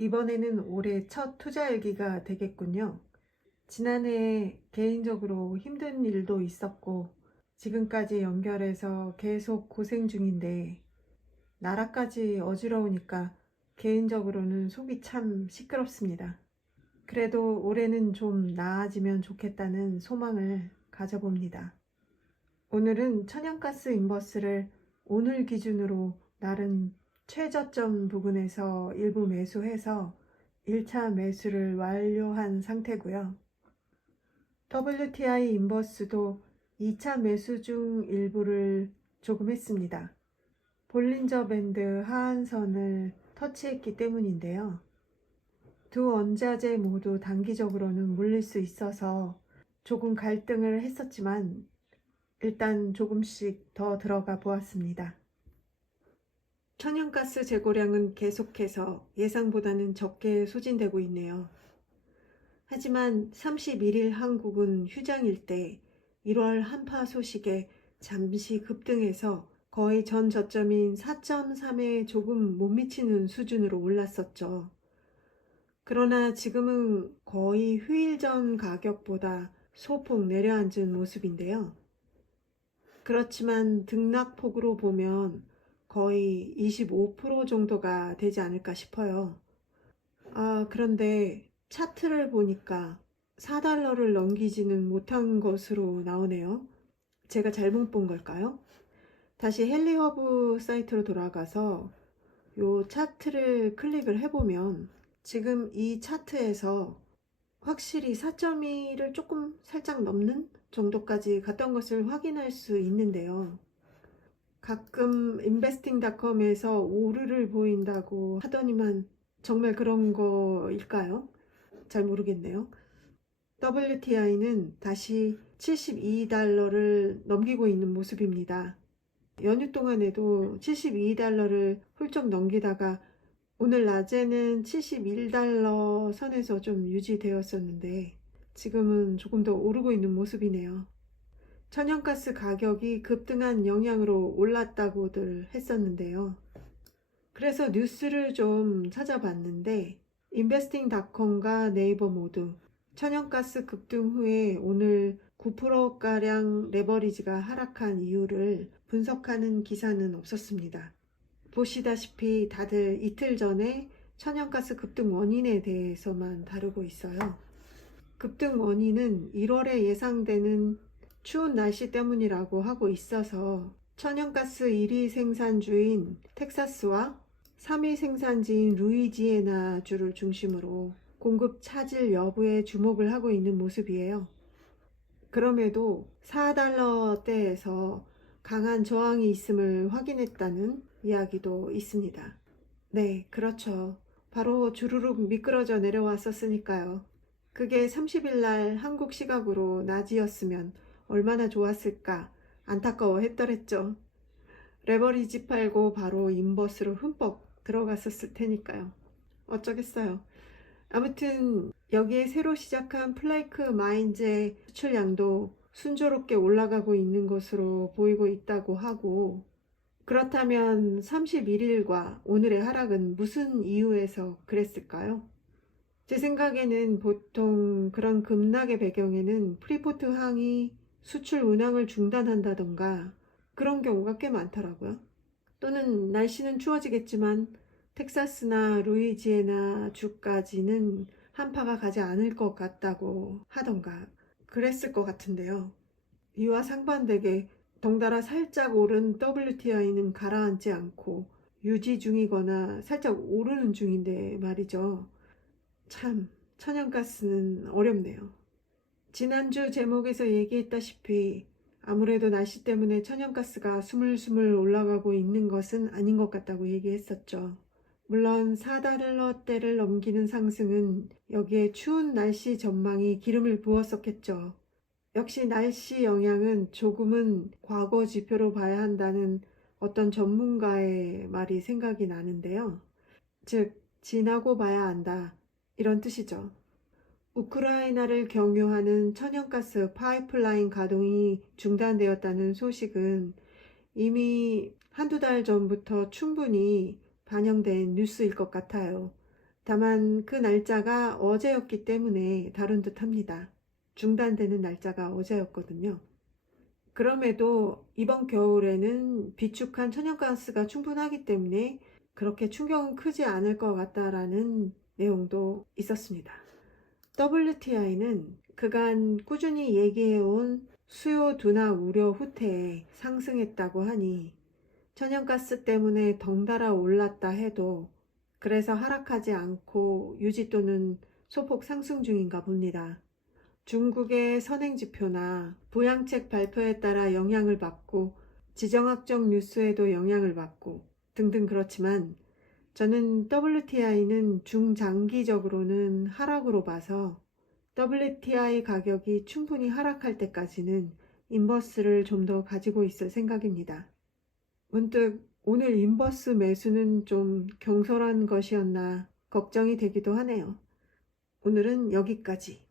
이번에는 올해 첫 투자일기가 되겠군요. 지난해 개인적으로 힘든 일도 있었고 지금까지 연결해서 계속 고생 중인데 나라까지 어지러우니까 개인적으로는 속이 참 시끄럽습니다. 그래도 올해는 좀 나아지면 좋겠다는 소망을 가져봅니다. 오늘은 천연가스 인버스를 오늘 기준으로 날은 최저점 부근에서 일부 매수해서 1차 매수를 완료한 상태고요. WTI 인버스도 2차 매수 중 일부를 조금 했습니다. 볼린저 밴드 하한선을 터치했기 때문인데요. 두 원자재 모두 단기적으로는 물릴 수 있어서 조금 갈등을 했었지만 일단 조금씩 더 들어가 보았습니다. 천연가스 재고량은 계속해서 예상보다는 적게 소진되고 있네요. 하지만 31일 한국은 휴장일 때 1월 한파 소식에 잠시 급등해서 거의 전 저점인 4.3에 조금 못 미치는 수준으로 올랐었죠. 그러나 지금은 거의 휴일 전 가격보다 소폭 내려앉은 모습인데요. 그렇지만 등락폭으로 보면 거의 25% 정도가 되지 않을까 싶어요. 그런데 차트를 보니까 4달러를 넘기지는 못한 것으로 나오네요. 제가 잘못 본 걸까요? 다시 헨리허브 사이트로 돌아가서 이 차트를 클릭을 해보면 지금 이 차트에서 확실히 4.2를 조금 살짝 넘는 정도까지 갔던 것을 확인할 수 있는데요. 가끔 investing.com에서 오르를 보인다고 하더니만 정말 그런 거일까요? 잘 모르겠네요. WTI는 다시 72달러를 넘기고 있는 모습입니다. 연휴 동안에도 72달러를 훌쩍 넘기다가 오늘 낮에는 71달러 선에서 좀 유지되었었는데 지금은 조금 더 오르고 있는 모습이네요. 천연가스 가격이 급등한 영향으로 올랐다고들 했었는데요. 그래서 뉴스를 좀 찾아봤는데 investing.com과 네이버 모두 천연가스 급등 후에 오늘 9%가량 레버리지가 하락한 이유를 분석하는 기사는 없었습니다. 보시다시피 다들 이틀 전에 천연가스 급등 원인에 대해서만 다루고 있어요. 급등 원인은 1월에 예상되는 추운 날씨 때문이라고 하고 있어서 천연가스 1위 생산주인 텍사스와 3위 생산지인 루이지애나주를 중심으로 공급 차질 여부에 주목을 하고 있는 모습이에요. 그럼에도 4달러대에서 강한 저항이 있음을 확인했다는 이야기도 있습니다. 네, 그렇죠. 바로 주르륵 미끄러져 내려왔었으니까요. 그게 30일 날 한국 시각으로 낮이었으면 얼마나 좋았을까 안타까워했더랬죠. 레버리지 팔고 바로 인버스로 흠뻑 들어갔었을 테니까요. 어쩌겠어요. 아무튼 여기에 새로 시작한 플레이크 마인즈의 수출량도 순조롭게 올라가고 있는 것으로 보이고 있다고 하고, 그렇다면 31일과 오늘의 하락은 무슨 이유에서 그랬을까요? 제 생각에는 보통 그런 급락의 배경에는 프리포트 항이 수출 운항을 중단한다던가 그런 경우가 꽤 많더라고요. 또는 날씨는 추워지겠지만 텍사스나 루이지애나 주까지는 한파가 가지 않을 것 같다고 하던가 그랬을 것 같은데요. 이와 상반되게 덩달아 살짝 오른 WTI는 가라앉지 않고 유지 중이거나 살짝 오르는 중인데 말이죠. 참 천연가스는 어렵네요. 지난주 제목에서 얘기했다시피 아무래도 날씨 때문에 천연가스가 스물스물 올라가고 있는 것은 아닌 것 같다고 얘기했었죠. 물론 4달러대를 넘기는 상승은 여기에 추운 날씨 전망이 기름을 부었었겠죠. 역시 날씨 영향은 조금은 과거 지표로 봐야 한다는 어떤 전문가의 말이 생각이 나는데요. 즉, 지나고 봐야 한다. 이런 뜻이죠. 우크라이나를 경유하는 천연가스 파이프라인 가동이 중단되었다는 소식은 이미 한두 달 전부터 충분히 반영된 뉴스일 것 같아요. 다만 그 날짜가 어제였기 때문에 다른 듯 합니다. 중단되는 날짜가 어제였거든요. 그럼에도 이번 겨울에는 비축한 천연가스가 충분하기 때문에 그렇게 충격은 크지 않을 것 같다라는 내용도 있었습니다. WTI는 그간 꾸준히 얘기해온 수요 둔화 우려 후퇴에 상승했다고 하니 천연가스 때문에 덩달아 올랐다 해도 그래서 하락하지 않고 유지 또는 소폭 상승 중인가 봅니다. 중국의 선행지표나 부양책 발표에 따라 영향을 받고 지정학적 뉴스에도 영향을 받고 등등 그렇지만 저는 WTI는 중장기적으로는 하락으로 봐서 WTI 가격이 충분히 하락할 때까지는 인버스를 좀 더 가지고 있을 생각입니다. 문득 오늘 인버스 매수는 좀 경솔한 것이었나 걱정이 되기도 하네요. 오늘은 여기까지.